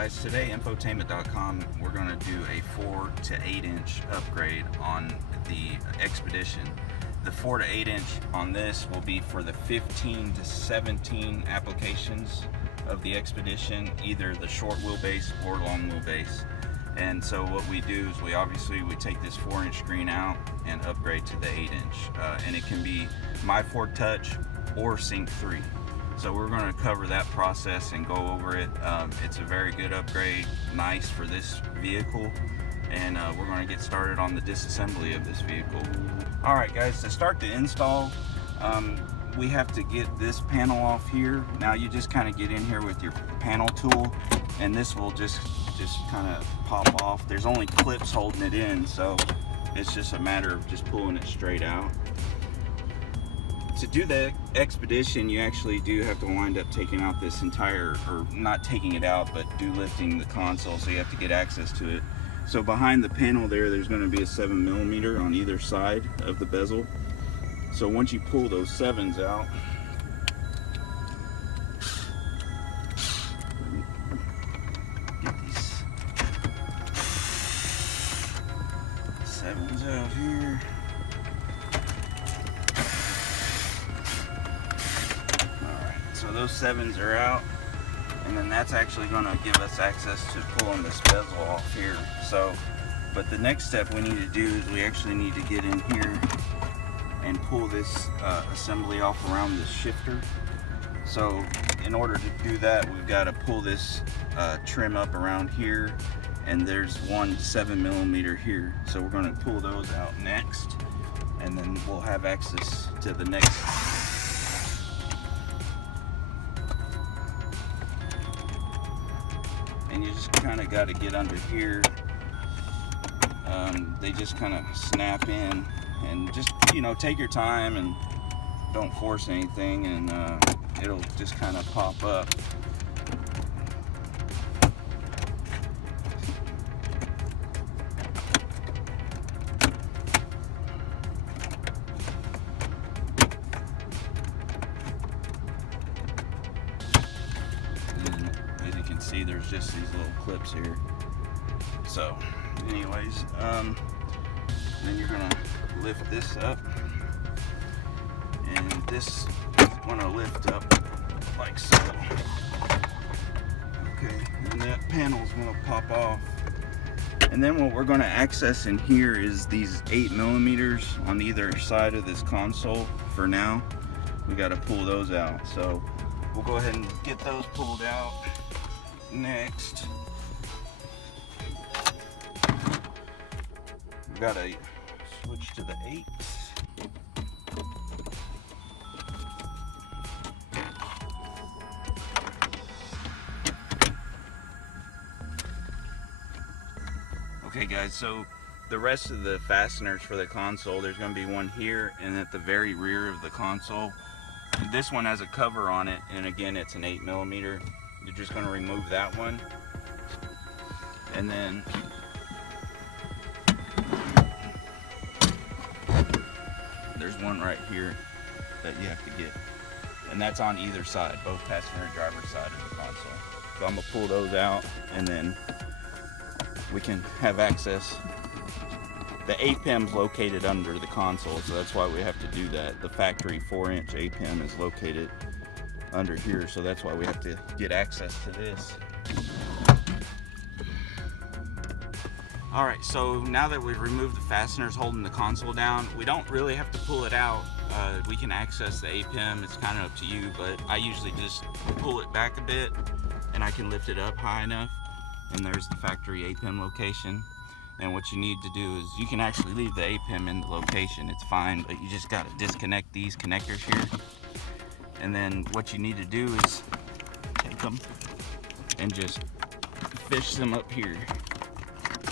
guys, today Infotainment.com we're going to do a 4 to 8 inch upgrade on the Expedition. The 4 to 8 inch on this will be for the 15 to 17 applications of the Expedition, either the short wheelbase or long wheelbase. And so what we do is we take this 4-inch screen out and upgrade to the 8-inch, and it can be MyFord Touch or Sync 3. So we're going to cover that process and go over it. It's a very good upgrade, nice for this vehicle, and we're going to get started on the disassembly of this vehicle. Alright guys, to start the install, we have to get this panel off here. Now you just kind of get in here with your panel tool, and this will just kind of pop off. There's only clips holding it in, so it's just a matter of just pulling it straight out. To do the Expedition, you actually do have to wind up taking out this entire, or not taking it out, but lifting the console, so you have to get access to it. So behind the panel there's going to be a 7mm on either side of the bezel. So once you pull those 7s out, get these 7s out here. So those 7s are out, and then that's actually going to give us access to pulling this bezel off here. So, but the next step we need to do is we actually need to get in here and pull this assembly off around this shifter. So in order to do that, we've got to pull this trim up around here, and there's one 7mm here. So we're going to pull those out next, and then we'll have access to the next. And you just kind of got to get under here. They just kind of snap in, and just, you know, take your time and don't force anything, and it'll just kind of pop up. See, there's just these little clips here. So anyways, then you're gonna lift this up, and this is gonna lift up like so. Okay, and that panel's gonna pop off, and then what we're gonna access in here is these 8mm on either side of this console. For now, we got to pull those out, so we'll go ahead and get those pulled out. Next, we've got to switch to the 8. Okay guys, so the rest of the fasteners for the console, there's going to be one here and at the very rear of the console. This one has a cover on it, and again it's an 8mm. You're just going to remove that one, and then there's one right here that you have to get, and that's on either side, both passenger and driver side of the console. So I'm going to pull those out, and then we can have access. The APIM is located under the console, so that's why we have to do that. The factory 4-inch APIM is located under here, so that's why we have to get access to this. Alright, so now that we've removed the fasteners holding the console down, we don't really have to pull it out. We can access the APIM, it's kind of up to you, but I usually just pull it back a bit and I can lift it up high enough, and there's the factory APIM location. And what you need to do is, you can actually leave the APIM in the location, it's fine, but you just got to disconnect these connectors here. And then what you need to do is take them and just fish them up here,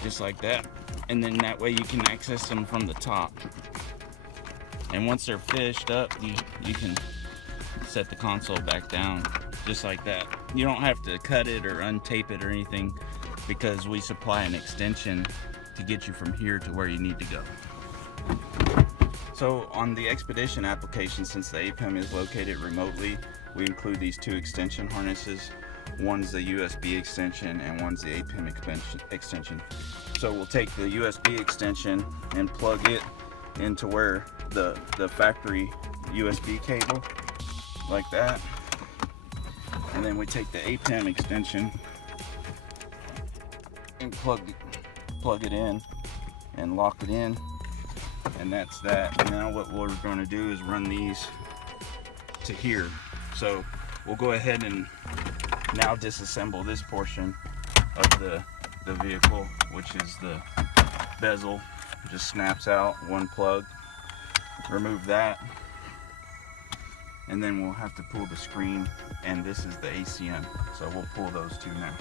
just like that. And then that way you can access them from the top. And once they're fished up, you can set the console back down, just like that. You don't have to cut it or untape it or anything, because we supply an extension to get you from here to where you need to go. So on the Expedition application, since the APIM is located remotely, we include these 2 extension harnesses. One's the USB extension and one's the APIM extension. So we'll take the USB extension and plug it into where the factory USB cable, like that. And then we take the APIM extension and plug it in and lock it in, and that's that. And now what we're going to do is run these to here. So we'll go ahead and now disassemble this portion of the vehicle, which is the bezel. It just snaps out one plug. Remove that, and then we'll have to pull the screen, and this is the ACM. So we'll pull those two now.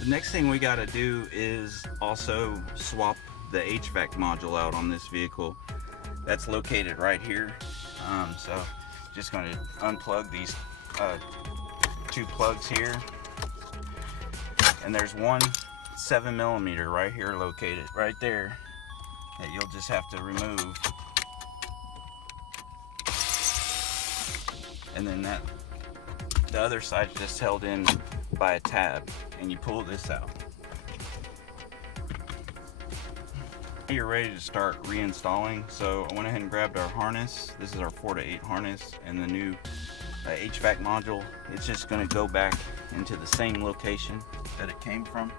The next thing we got to do is also swap the HVAC module out on this vehicle. That's located right here. So just going to unplug these two plugs here, and there's one 7mm right here located right there that you'll just have to remove, and then the other side's just held in by a tab, and you pull this out. You're ready to start reinstalling. So I went ahead and grabbed our harness. This is our 4 to 8 harness, and the new HVAC module. It's just going to go back into the same location that it came from.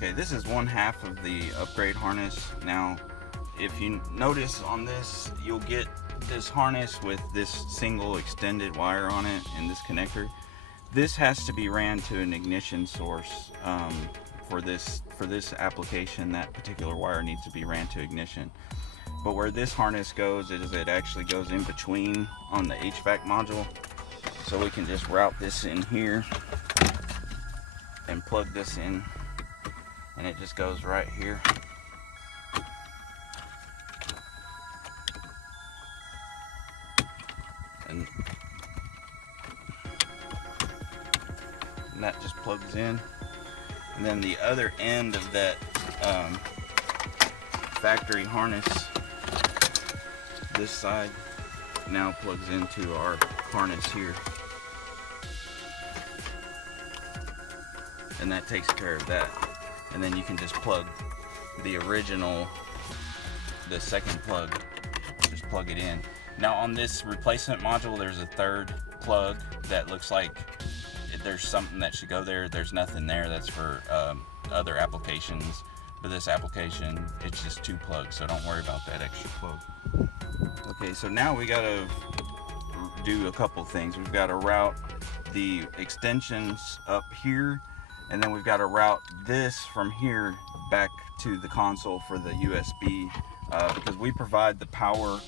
Okay, this is one half of the upgrade harness. Now, if you notice on this, you'll get this harness with this single extended wire on it and this connector. This has to be ran to an ignition source. For this application, that particular wire needs to be ran to ignition. But where this harness goes is it actually goes in between on the HVAC module. So we can just route this in here and plug this in, and it just goes right here. And that just plugs in. And then the other end of that factory harness, this side, now plugs into our harness here. And that takes care of that. And then you can just plug the original, the second plug, just plug it in. Now on this replacement module, there's a third plug that looks like there's something that should go there. There's nothing there. That's for other applications. For this application, it's just 2 plugs, so don't worry about that extra plug. Okay, so now we gotta do a couple things. We've got to route the extensions up here, and then we've got to route this from here back to the console for the USB, because we provide the power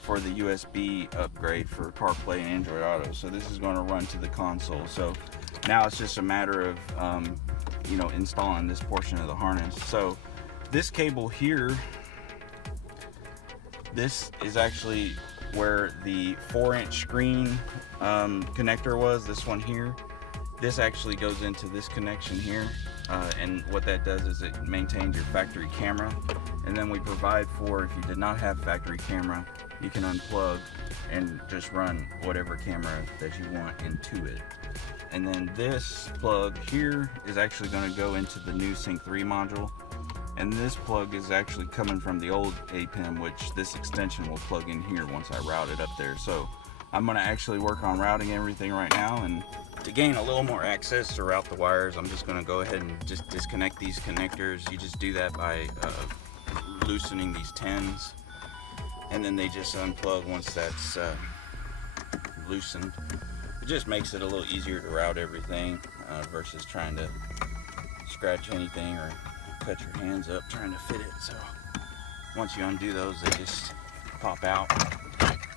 for the USB upgrade for CarPlay and Android Auto. So this is going to run to the console. So now it's just a matter of installing this portion of the harness. So this cable here, this is actually where the 4-inch screen connector was, this one here. This actually goes into this connection here, and what that does is it maintains your factory camera. And then we provide for, if you did not have factory camera, you can unplug and just run whatever camera that you want into it. And then this plug here is actually going to go into the new Sync 3 module. And this plug is actually coming from the old APIM, which this extension will plug in here once I route it up there. So I'm going to actually work on routing everything right now, and to gain a little more access to route the wires, I'm just going to go ahead and just disconnect these connectors. You just do that by loosening these 10s, and then they just unplug once that's loosened. It just makes it a little easier to route everything versus trying to scratch anything or cut your hands up trying to fit it. So once you undo those, they just pop out,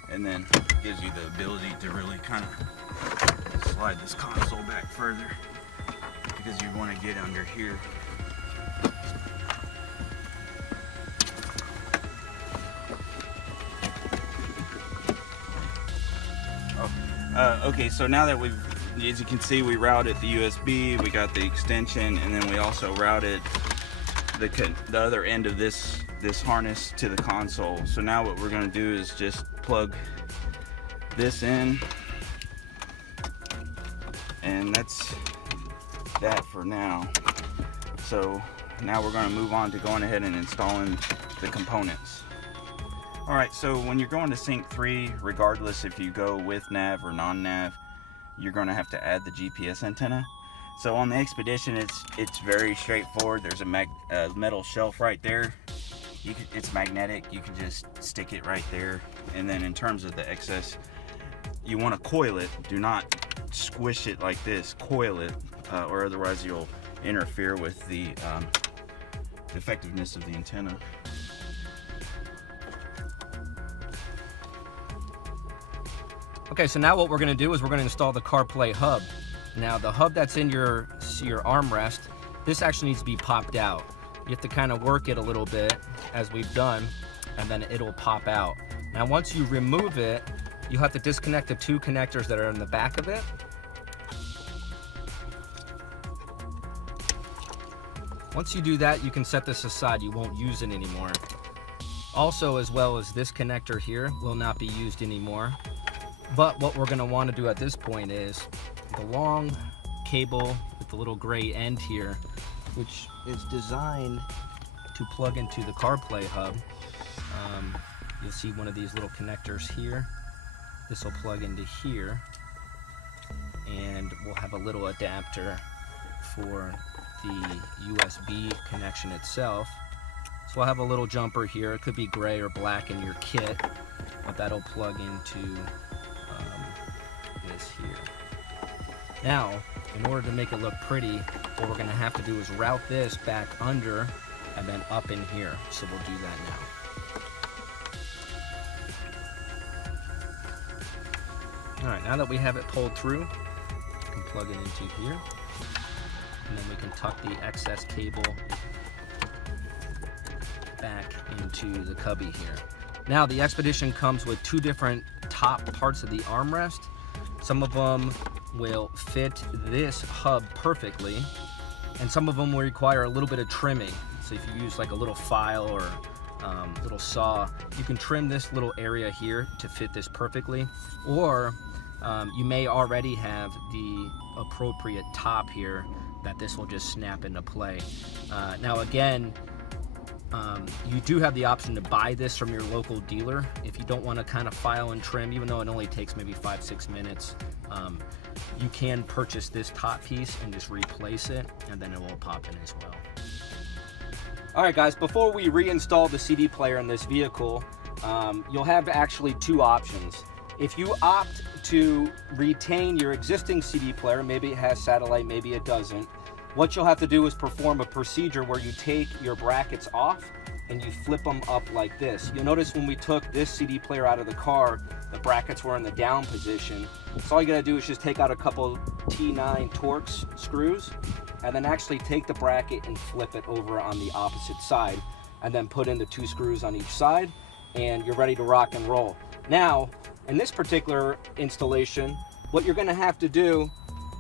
and then it gives you the ability to really kind of slide this console back further, because you want to get under here. Okay, so now that we've, as you can see, we routed the USB, we got the extension, and then we also routed the other end of this harness to the console. So now what we're going to do is just plug this in, and that's that for now. So now we're going to move on to going ahead and installing the components. Alright, so when you're going to Sync 3, regardless if you go with nav or non-nav, you're going to have to add the GPS antenna. So on the Expedition, it's very straightforward. There's a metal shelf right there. It's magnetic. You can just stick it right there. And then in terms of the excess, you want to coil it. Do not squish it like this. Coil it, or otherwise you'll interfere with the effectiveness of the antenna. Okay, so now what we're going to do is we're going to install the Carplay Hub. Now the hub that's in your armrest, this actually needs to be popped out. You have to kind of work it a little bit, as we've done, and then it'll pop out. Now once you remove it, you have to disconnect the two connectors that are in the back of it. Once you do that, you can set this aside. You won't use it anymore. Also, as well as this connector here will not be used anymore. But what we're going to want to do at this point is the long cable with the little gray end here, which is designed to plug into the Carplay Hub. You'll see one of these little connectors here. This will plug into here, and we'll have a little adapter for the USB connection itself. So we'll have a little jumper here. It could be gray or black in your kit, but that'll plug into this here. Now, in order to make it look pretty, what we're going to have to do is route this back under and then up in here. So we'll do that now. Alright, now that we have it pulled through, we can plug it into here, and then we can tuck the excess cable back into the cubby here. Now the Expedition comes with two different top parts of the armrest. Some of them will fit this hub perfectly, and some of them will require a little bit of trimming. So if you use like a little file or little saw, you can trim this little area here to fit this perfectly, or you may already have the appropriate top here that this will just snap into play. Now again, you do have the option to buy this from your local dealer if you don't want to kind of file and trim, even though it only takes maybe 5-6 minutes. You can purchase this top piece and just replace it, and then it will pop in as well. Alright guys, before we reinstall the CD player in this vehicle, you'll have actually two options. If you opt to retain your existing CD player, maybe it has satellite, maybe it doesn't, what you'll have to do is perform a procedure where you take your brackets off and you flip them up like this. You'll notice when we took this CD player out of the car, the brackets were in the down position. So all you gotta do is just take out a couple T9 Torx screws and then actually take the bracket and flip it over on the opposite side, and then put in the 2 screws on each side, and you're ready to rock and roll. Now, in this particular installation, what you're gonna have to do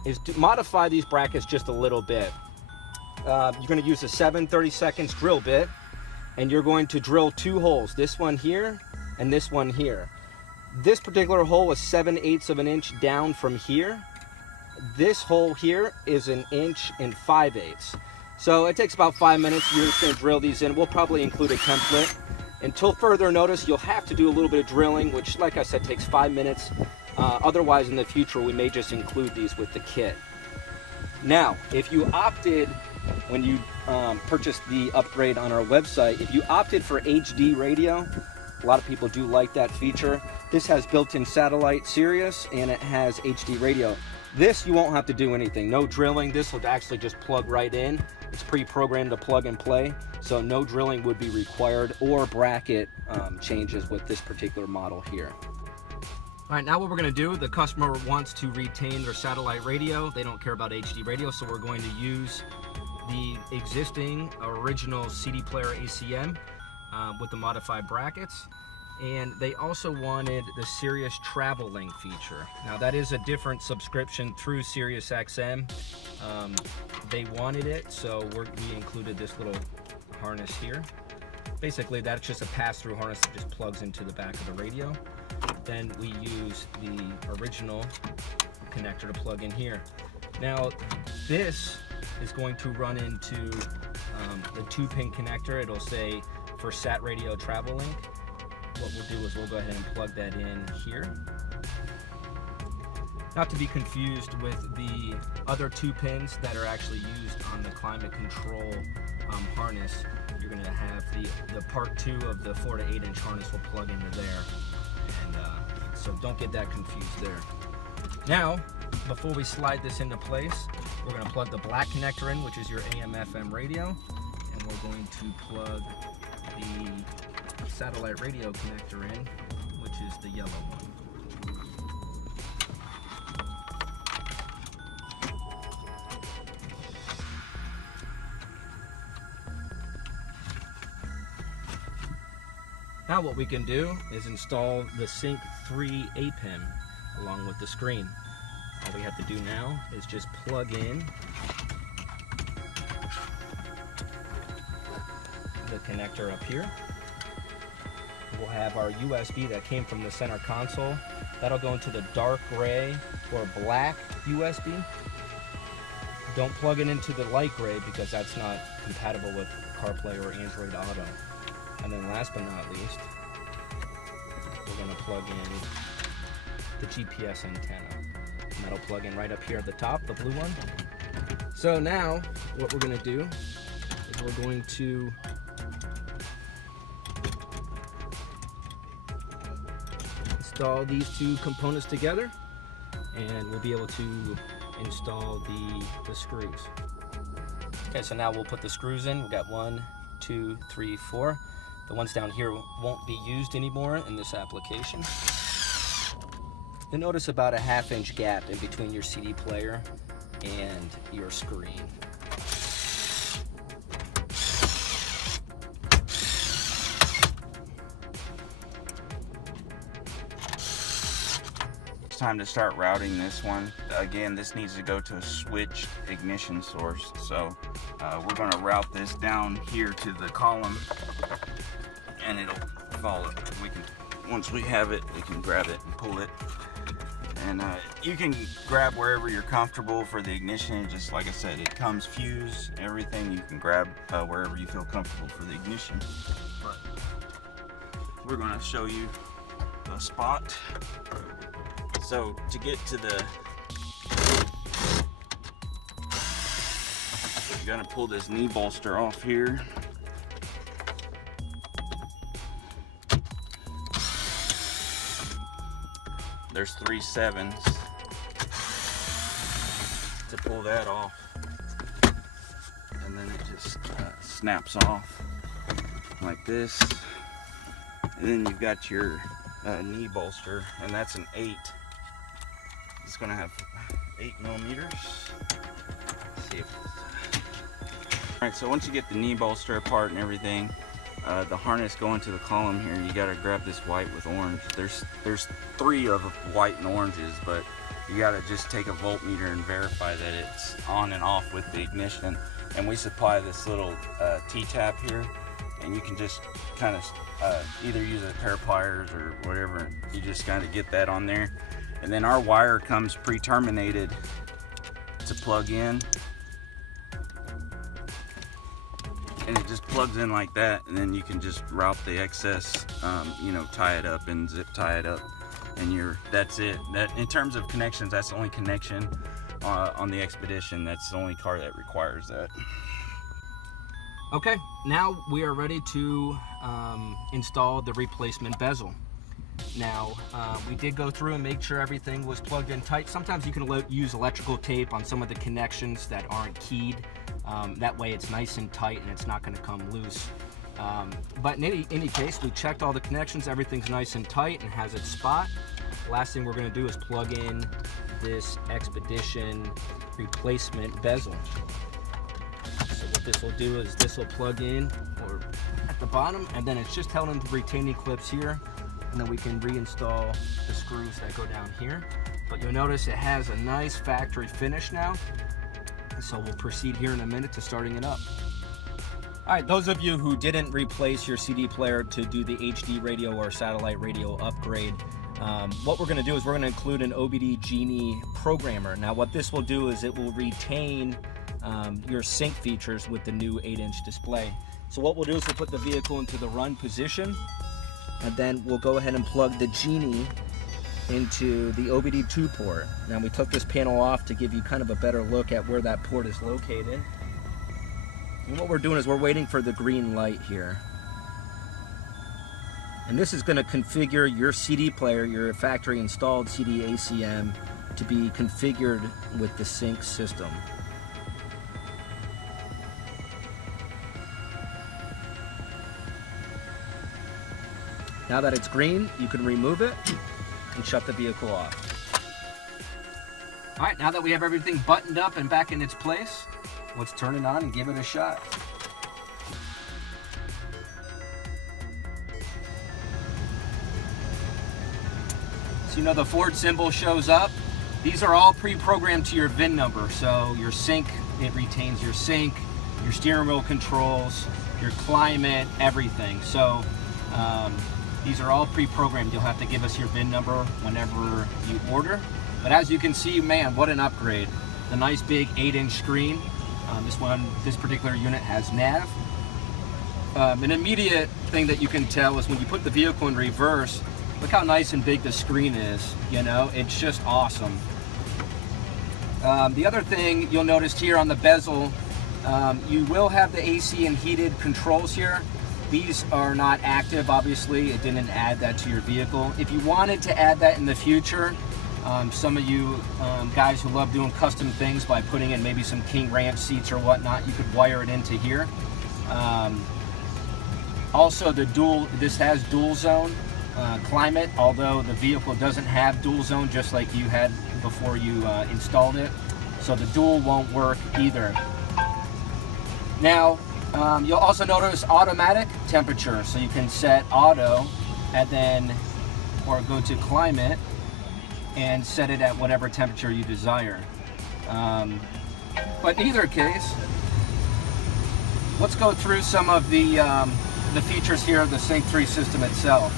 is to modify these brackets just a little bit. You're going to use a 7/32 drill bit, and you're going to drill 2 holes, this one here and this one here. This particular hole is 7/8 of an inch down from here. This hole here is 1 5/8 inches. So it takes about 5 minutes. You're just going to drill these in. We'll probably include a template. Until further notice, you'll have to do a little bit of drilling, which, like I said, takes 5 minutes. Otherwise, in the future, we may just include these with the kit. Now, if you opted, when you purchased the upgrade on our website, if you opted for HD radio, a lot of people do like that feature. This has built-in satellite Sirius, and it has HD radio. This you won't have to do anything, no drilling. This will actually just plug right in. It's pre-programmed to plug and play, so no drilling would be required or bracket changes with this particular model here. All right, now what we're gonna do, the customer wants to retain their satellite radio. They don't care about HD radio, so we're going to use the existing original CD player ACM with the modified brackets. And they also wanted the Sirius Travel Link feature. Now that is a different subscription through Sirius XM. They wanted it, so we included this little harness here. Basically, that's just a pass-through harness that just plugs into the back of the radio. Then we use the original connector to plug in here. Now, this is going to run into the 2-pin connector. It'll say for Sat Radio Travel Link. What we'll do is we'll go ahead and plug that in here. Not to be confused with the other 2 pins that are actually used on the climate control harness. You're going to have the part 2 of the 4 to 8 inch harness will plug into there. And so don't get that confused there. Now, before we slide this into place, we're going to plug the black connector in, which is your AM/FM radio, and we're going to plug the satellite radio connector in, which is the yellow one. Now what we can do is install the Sync 3 APIM along with the screen. All we have to do now is just plug in the connector up here. We'll have our USB that came from the center console. That'll go into the dark gray or black USB. Don't plug it into the light gray because that's not compatible with CarPlay or Android Auto. And then last but not least, we're going to plug in the GPS antenna. And that'll plug in right up here at the top, the blue one. So now, what we're going to do is we're going to install these 2 components together, and we'll be able to install the screws. Okay, so now we'll put the screws in. We've got 1, 2, 3, 4. The ones down here won't be used anymore in this application. You'll notice about a 1/2 inch gap in between your CD player and your screen. It's time to start routing this one. Again, this needs to go to a switched ignition source. So we're going to route this down here to the column, and it'll follow. Once we have it, we can grab it and pull it. And you can grab wherever you're comfortable for the ignition. Just like I said, it comes fused, everything. You can grab wherever you feel comfortable for the ignition. But we're going to show you the spot. So to get to the, you're going to pull this knee bolster off here. There's 3 7s to pull that off, and then it just snaps off like this. And then you've got your knee bolster, and that's an 8. It's going to have 8 millimeters. Let's see if all right, so once you get the knee bolster apart and everything, the harness going to the column here, you got to grab this white with orange. There's 3 of white and oranges, but you got to just take a voltmeter and verify that it's on and off with the ignition. And we supply this little T-tap here, and you can just kind of either use a pair of pliers or whatever. You just kind of get that on there, and then our wire comes pre-terminated to plug in. And it just plugs in like that, and then you can just route the excess, you know, tie it up and zip tie it up, and that's it. That, in terms of connections, that's the only connection on the Expedition. That's the only car that requires that. Okay, now we are ready to install the replacement bezel. Now, we did go through and make sure everything was plugged in tight. Sometimes you can use electrical tape on some of the connections that aren't keyed. That way it's nice and tight and it's not going to come loose. But in any case, we checked all the connections. Everything's nice and tight and has its spot. Last thing we're going to do is plug in this Expedition replacement bezel. So what this will do is this will plug in or at the bottom, and then it's just held into retaining clips here, and then we can reinstall the screws that go down here. But you'll notice it has a nice factory finish now. So we'll proceed here in a minute to starting it up. All right, those of you who didn't replace your CD player to do the HD radio or satellite radio upgrade, what we're going to do is we're going to include an OBD Genie programmer. Now what this will do is it will retain your sync features with the new 8-inch display. So what we'll do is we'll put the vehicle into the run position, and then we'll go ahead and plug the Genie into the OBD2 port. Now we took this panel off to give you kind of a better look at where that port is located. And what we're doing is we're waiting for the green light here. And this is going to configure your CD player, your factory installed CD ACM, to be configured with the sync system. Now that it's green, you can remove it and shut the vehicle off. All right, now that we have everything buttoned up and back in its place, let's turn it on and give it a shot. So you know the Ford symbol shows up. These are all pre-programmed to your VIN number. So your sync, it retains your sync, your steering wheel controls, your climate, everything. So these are all pre-programmed. You'll have to give us your VIN number whenever you order. But as you can see, man, what an upgrade. The nice big 8-inch screen. This particular unit has nav. An immediate thing that you can tell is when you put the vehicle in reverse, look how nice and big the screen is. You know, it's just awesome. The other thing you'll notice here on the bezel, you will have the AC and heated controls here. These are not active, obviously. It didn't add that to your vehicle. If you wanted to add that in the future, some of you guys who love doing custom things by putting in maybe some King Ranch seats or whatnot, you could wire it into here. Also, this has dual zone climate, although the vehicle doesn't have dual zone just like you had before you installed it. So the dual won't work either. Now, you'll also notice automatic temperature. So you can set auto and then, or go to climate and set it at whatever temperature you desire. But in either case, let's go through some of the features here of the Sync 3 system itself.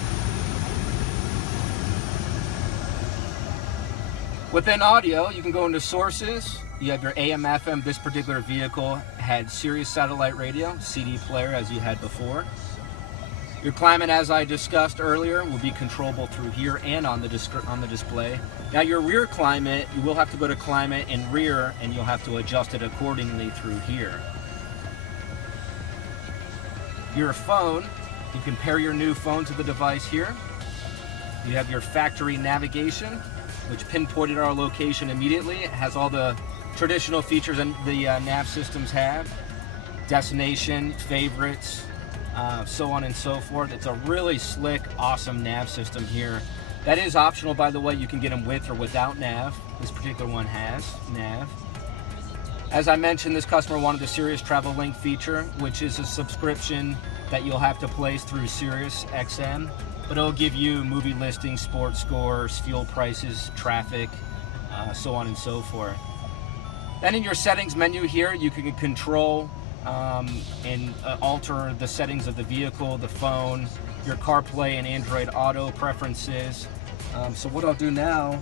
Within audio, you can go into sources. You have your AM, FM. This particular vehicle had Sirius satellite radio, CD player as you had before. Your climate, as I discussed earlier, will be controllable through here and on the display. Now your rear climate, you will have to go to climate and rear, and you'll have to adjust it accordingly through here. Your phone, you can pair your new phone to the device here. You have your factory navigation, which pinpointed our location immediately. It has all the traditional features and the nav systems have. Destination, favorites, so on and so forth. It's a really slick, awesome nav system here. That is optional, by the way. You can get them with or without nav. This particular one has nav. As I mentioned, this customer wanted the Sirius Travel Link feature, which is a subscription that you'll have to place through Sirius XM, but it'll give you movie listings, sports scores, fuel prices, traffic, so on and so forth. Then in your settings menu here, you can control and alter the settings of the vehicle, the phone, your CarPlay and Android Auto preferences. So what I'll do now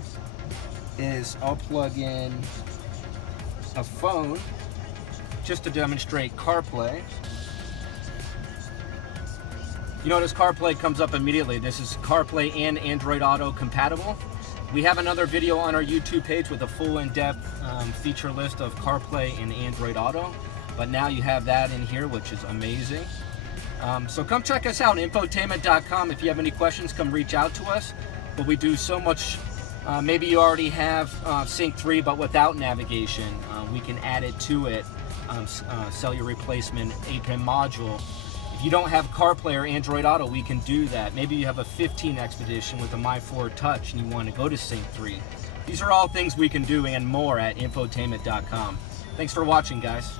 is I'll plug in a phone just to demonstrate CarPlay. You notice CarPlay comes up immediately. This is CarPlay and Android Auto compatible. We have another video on our YouTube page with a full in-depth feature list of CarPlay and Android Auto, but now you have that in here, which is amazing. So come check us out, Infotainment.com. If you have any questions, come reach out to us. But we do so much. Maybe you already have Sync 3, but without navigation. We can add it to it, sell your replacement APIM module. If you don't have CarPlay or Android Auto, we can do that. Maybe you have a 15 Expedition with a MyFord Touch and you want to go to Sync 3. These are all things we can do and more at Infotainment.com. Thanks for watching, guys.